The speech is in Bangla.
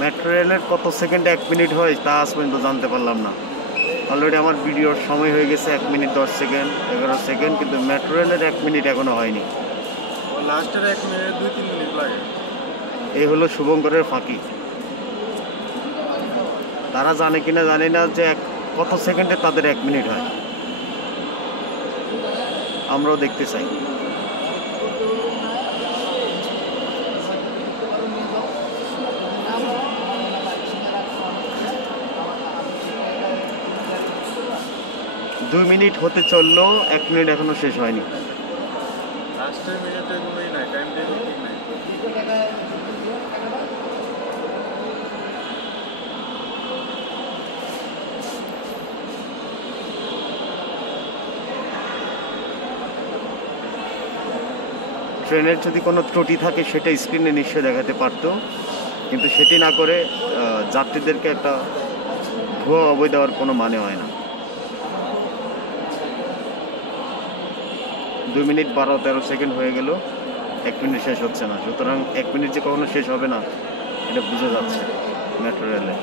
মেট্রো রেলের কত সেকেন্ডে 1 মিনিট হয় তা আজ পর্যন্ত জানতে পারলাম না। অলরেডি আমার ভিডিওর সময় হয়ে গেছে 1 মিনিট 10 সেকেন্ড 11 সেকেন্ড, কিন্তু মেট্রো রেলের 1 মিনিট এখনো হয়নি। লাস্টের 1 মিনিট 2-3 মিনিট লাগে। এই হলো শুভঙ্করের ফাঁকি। তারা জানে কিনা জানি না যে কত সেকেন্ডে তাদের 1 মিনিট হয়। আমরাও দেখতে চাই। দুই মিনিট হতে চললো, 1 মিনিট এখনো শেষ হয়নি। লাস্টের মিনিটে কোনোই নাই, টাইম টেবিল ঠিক নাই। ট্রেনের যদি কোনো ত্রুটি থাকে সেটা স্ক্রিনে নিশ্চয়ই দেখাতে পারতো, কিন্তু সেটি না করে যাত্রীদেরকে একটা ভুয়া অবৈ দেওয়ার কোনো মানে হয় না। 2 মিনিট 12-13 সেকেন্ড হয়ে গেল, 1 মিনিট শেষ হচ্ছে না। সুতরাং 1 মিনিট যে কখনো শেষ হবে না এটা বোঝা যাচ্ছে মেট্রো রেলে।